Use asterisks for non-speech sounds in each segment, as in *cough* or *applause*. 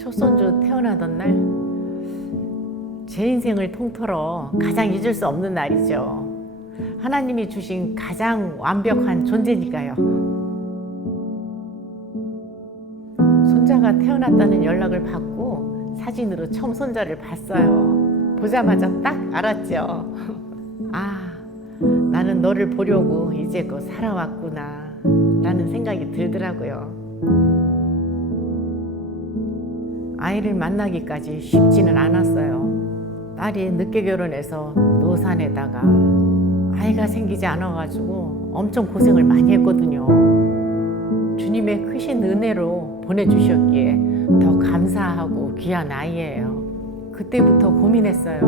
초손주 태어나던 날 제 인생을 통틀어 가장 잊을 수 없는 날이죠. 하나님이 주신 가장 완벽한 존재니까요. 손자가 태어났다는 연락을 받고 사진으로 처음 손자를 봤어요. 보자마자 딱 알았죠. *laughs* 아, 나는 너를 보려고 이제껏 살아왔구나. 라는 생각이 들더라고요. 아이를 만나기까지 쉽지는 않았어요. 딸이 늦게 결혼해서 노산에다가 아이가 생기지 않아가지고 엄청 고생을 많이 했거든요. 주님의 크신 은혜로 보내주셨기에 더 감사하고 귀한 아이예요. 그때부터 고민했어요.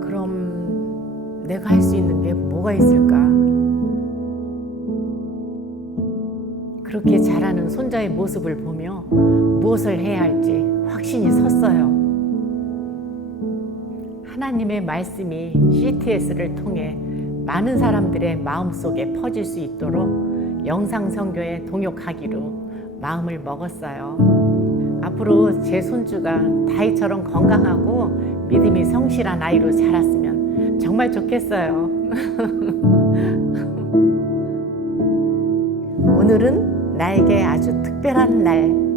그럼 내가 할 수 있는 게 뭐가 있을까? 그렇게 자라는 손자의 모습을 보며 무엇을 해야 할지 확신이 섰어요. 하나님의 말씀이 CTS를 통해 많은 사람들의 마음속에 퍼질 수 있도록 영상 선교에 동역하기로 마음을 먹었어요. 앞으로 제 손주가 다이처럼 건강하고 믿음이 성실한 아이로 자랐으면 정말 좋겠어요. *laughs* 오늘은 나에게 아주 특별한 날.